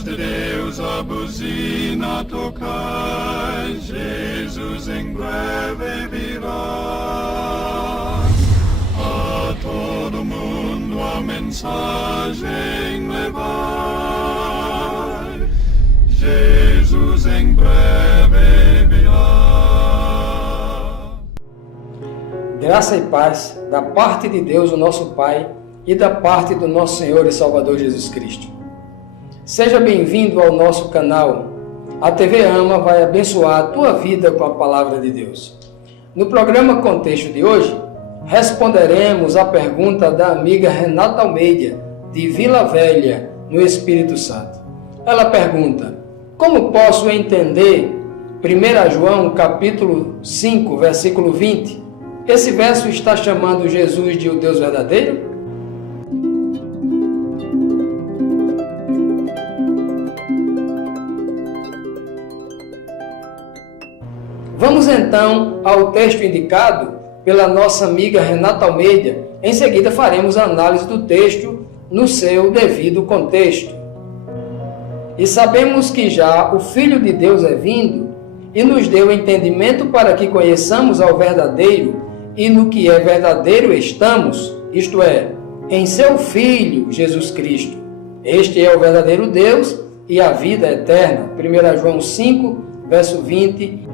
voz de Deus a buzina tocai, Jesus em breve virá. A todo mundo a mensagem levai, Jesus em breve virá. Graça e paz da parte de Deus, o nosso Pai, e da parte do nosso Senhor e Salvador Jesus Cristo. Seja bem-vindo ao nosso canal. A TV Ama vai abençoar a tua vida com a Palavra de Deus. No programa Contexto de hoje, responderemos a pergunta da amiga Renata Almeida, de Vila Velha, no Espírito Santo. Ela pergunta: como posso entender 1 João capítulo 5, versículo 20? Esse verso está chamando Jesus de o Deus verdadeiro? Vamos então ao texto indicado pela nossa amiga Renata Almeida. Em seguida faremos a análise do texto no seu devido contexto. E sabemos que já o Filho de Deus é vindo e nos deu entendimento para que conheçamos ao verdadeiro e no que é verdadeiro estamos, isto é, em seu Filho, Jesus Cristo. Este é o verdadeiro Deus e a vida eterna. 1 João 5, verso 20.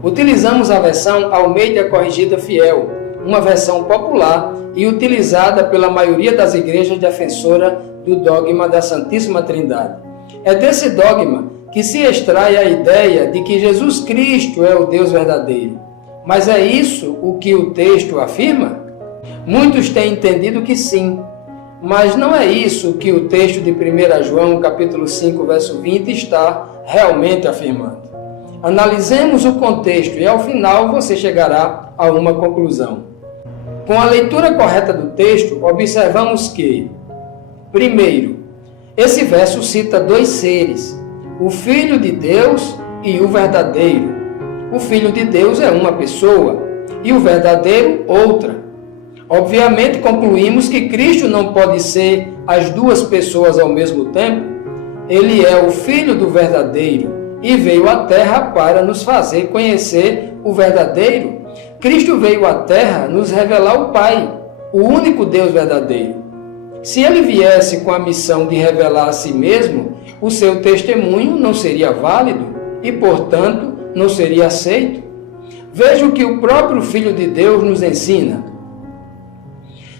Utilizamos a versão Almeida Corrigida Fiel, uma versão popular e utilizada pela maioria das igrejas defensora do dogma da Santíssima Trindade. É desse dogma que se extrai a ideia de que Jesus Cristo é o Deus verdadeiro. Mas é isso o que o texto afirma? Muitos têm entendido que sim, mas não é isso que o texto de 1 João, capítulo 5, verso 20, está realmente afirmando. Analisemos o contexto e, ao final, você chegará a uma conclusão. Com a leitura correta do texto, observamos que, primeiro, esse verso cita dois seres, o Filho de Deus e o verdadeiro. O Filho de Deus é uma pessoa e o verdadeiro outra. Obviamente, concluímos que Cristo não pode ser as duas pessoas ao mesmo tempo. Ele é o Filho do verdadeiro e veio à Terra para nos fazer conhecer o verdadeiro. Cristo veio à Terra nos revelar o Pai, o único Deus verdadeiro. Se ele viesse com a missão de revelar a si mesmo, o seu testemunho não seria válido e, portanto, não seria aceito. Veja o que o próprio Filho de Deus nos ensina.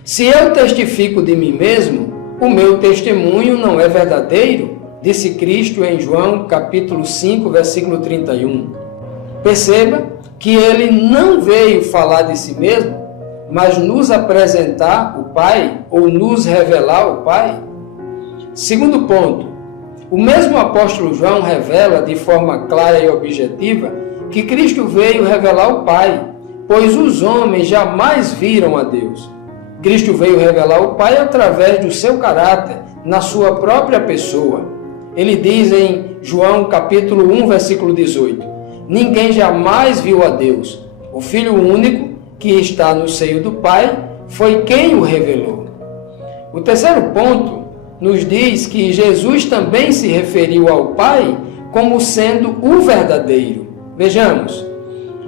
Se eu testifico de mim mesmo, o meu testemunho não é verdadeiro, disse Cristo em João capítulo 5, versículo 31. Perceba que ele não veio falar de si mesmo, mas nos apresentar o Pai ou nos revelar o Pai. Segundo ponto, o mesmo apóstolo João revela de forma clara e objetiva que Cristo veio revelar o Pai, pois os homens jamais viram a Deus. Cristo veio revelar o Pai através do seu caráter, na sua própria pessoa. Ele diz em João capítulo 1, versículo 18, ninguém jamais viu a Deus. O Filho único que está no seio do Pai foi quem o revelou. O terceiro ponto nos diz que Jesus também se referiu ao Pai como sendo o verdadeiro. Vejamos,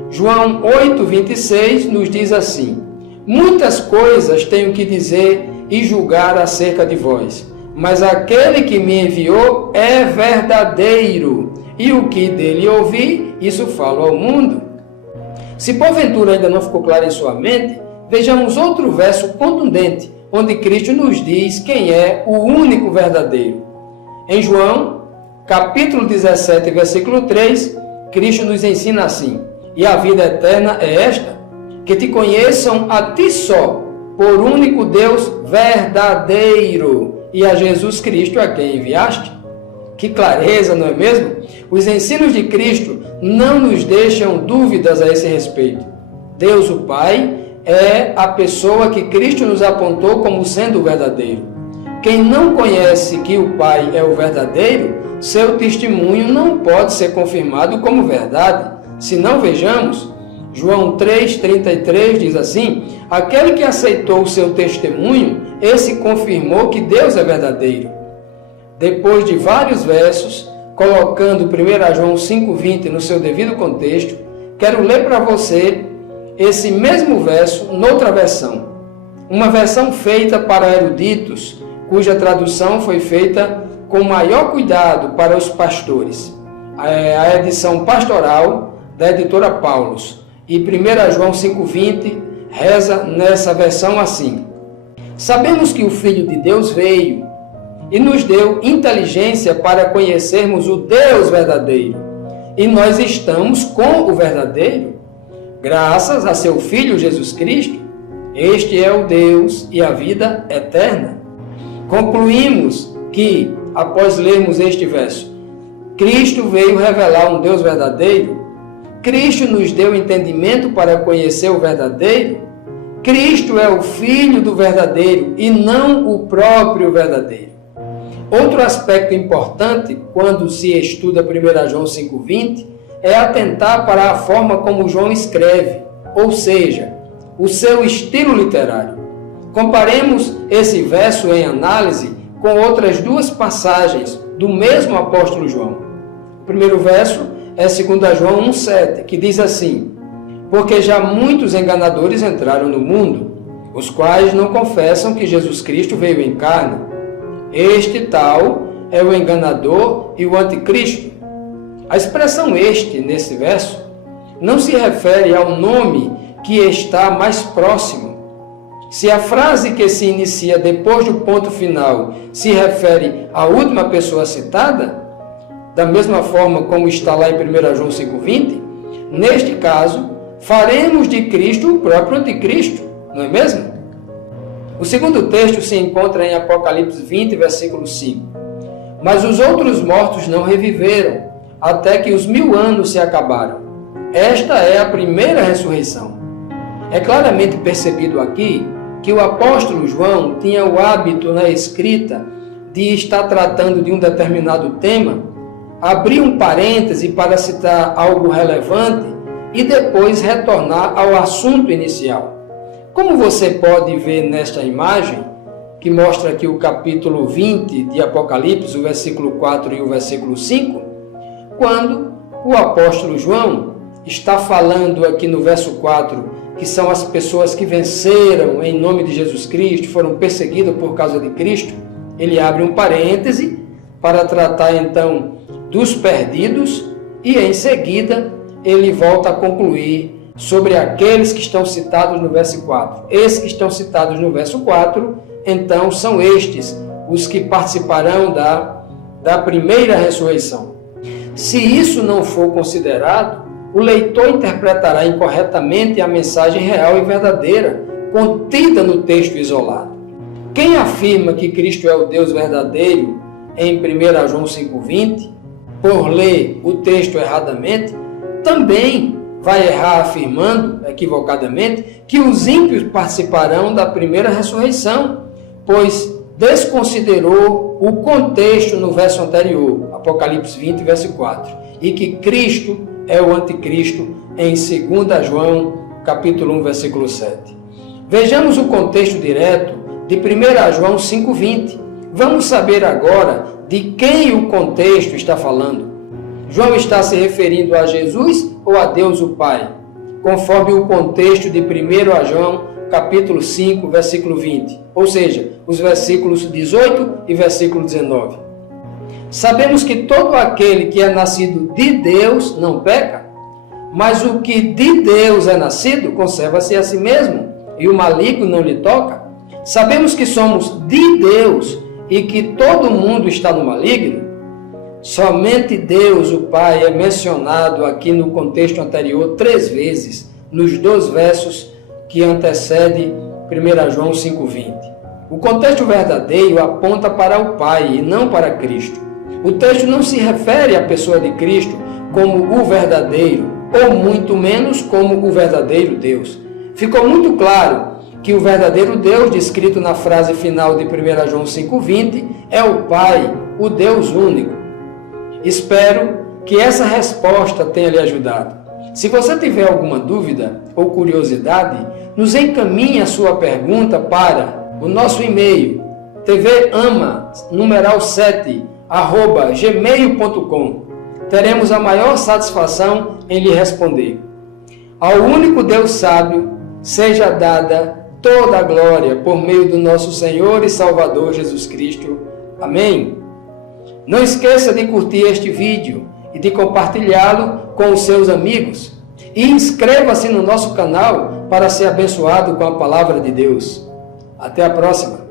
João 8, 26 nos diz assim: muitas coisas tenho que dizer e julgar acerca de vós, mas aquele que me enviou é verdadeiro, e o que dele ouvi, isso falo ao mundo. Se porventura ainda não ficou claro em sua mente, vejamos outro verso contundente, onde Cristo nos diz quem é o único verdadeiro. Em João, capítulo 17, versículo 3, Cristo nos ensina assim: e a vida eterna é esta, que te conheçam a ti só, por único Deus verdadeiro, e a Jesus Cristo a quem enviaste. Que clareza, não é mesmo? Os ensinos de Cristo não nos deixam dúvidas a esse respeito. Deus, o Pai, é a pessoa que Cristo nos apontou como sendo o verdadeiro. Quem não conhece que o Pai é o verdadeiro, seu testemunho não pode ser confirmado como verdade. Se não, vejamos, João 3,33 diz assim: aquele que aceitou o seu testemunho, esse confirmou que Deus é verdadeiro. depois de vários versos, colocando 1 João 5,20 no seu devido contexto, quero ler para você esse mesmo verso noutra versão. Uma versão feita para eruditos, cuja tradução foi feita com maior cuidado para os pastores. A edição pastoral da editora Paulus. E 1 João 5,20 reza nessa versão assim: Sabemos que o Filho de Deus veio e nos deu inteligência para conhecermos o Deus verdadeiro. E nós estamos com o verdadeiro, graças a seu Filho Jesus Cristo. Este é o Deus e a vida eterna. Concluímos que, após lermos este verso, Cristo veio revelar um Deus verdadeiro. Cristo nos deu entendimento para conhecer o verdadeiro. Cristo é o Filho do verdadeiro e não o próprio verdadeiro. Outro aspecto importante quando se estuda 1 João 5,20 é atentar para a forma como João escreve, ou seja, o seu estilo literário. Comparemos esse verso em análise com outras duas passagens do mesmo apóstolo João. O primeiro verso é 2 João 1,7, que diz assim: Porque já muitos enganadores entraram no mundo, os quais não confessam que Jesus Cristo veio em carne. Este tal é o enganador e o anticristo. A expressão este, nesse verso, não se refere ao nome que está mais próximo. Se a frase que se inicia depois do ponto final se refere à última pessoa citada, da mesma forma como está lá em 1 João 5,20, neste caso, faremos de Cristo o próprio anticristo, não é mesmo? O segundo texto se encontra em Apocalipse 20, versículo 5. Mas os outros mortos não reviveram, até que os 1000 anos se acabaram. Esta é a primeira ressurreição. É claramente percebido aqui que o apóstolo João tinha o hábito na escrita de estar tratando de um determinado tema, abrir um parêntese para citar algo relevante e depois retornar ao assunto inicial. Como você pode ver nesta imagem, que mostra aqui o capítulo 20 de Apocalipse, o versículo 4 e o versículo 5, quando o apóstolo João está falando aqui no verso 4, que são as pessoas que venceram em nome de Jesus Cristo, foram perseguidas por causa de Cristo, ele abre um parêntese para tratar então dos perdidos e em seguida ele volta a concluir sobre aqueles que estão citados no verso 4. Esses que estão citados no verso 4, então, são estes os que participarão da primeira ressurreição. Se isso não for considerado, o leitor interpretará incorretamente a mensagem real e verdadeira contida no texto isolado. Quem afirma que Cristo é o Deus verdadeiro em 1 João 5,20, por ler o texto erradamente, também vai errar afirmando, equivocadamente, que os ímpios participarão da primeira ressurreição, pois desconsiderou o contexto no verso anterior, Apocalipse 20, verso 4, e que Cristo é o anticristo em 2 João, capítulo 1, versículo 7. Vejamos o contexto direto de 1 João 5,20. Vamos saber agora de quem o contexto está falando. João está se referindo a Jesus ou a Deus o Pai, conforme o contexto de 1 João, capítulo 5, versículo 20, ou seja, os versículos 18 e versículo 19. Sabemos que todo aquele que é nascido de Deus não peca, mas o que de Deus é nascido conserva-se a si mesmo, e o maligno não lhe toca. Sabemos que somos de Deus e que todo mundo está no maligno. Somente Deus, o Pai, é mencionado aqui no contexto anterior 3 vezes, nos 2 versos que antecedem 1 João 5,20. O contexto verdadeiro aponta para o Pai e não para Cristo. O texto não se refere à pessoa de Cristo como o verdadeiro, ou muito menos como o verdadeiro Deus. Ficou muito claro que o verdadeiro Deus, descrito na frase final de 1 João 5,20, é o Pai, o Deus único. Espero que essa resposta tenha lhe ajudado. Se você tiver alguma dúvida ou curiosidade, nos encaminhe a sua pergunta para o nosso e-mail tvama, numeral 7, @gmail.com. Teremos a maior satisfação em lhe responder. Ao único Deus sábio seja dada toda a glória por meio do nosso Senhor e Salvador Jesus Cristo. Amém. Não esqueça de curtir este vídeo e de compartilhá-lo com os seus amigos. E inscreva-se no nosso canal para ser abençoado com a palavra de Deus. Até a próxima.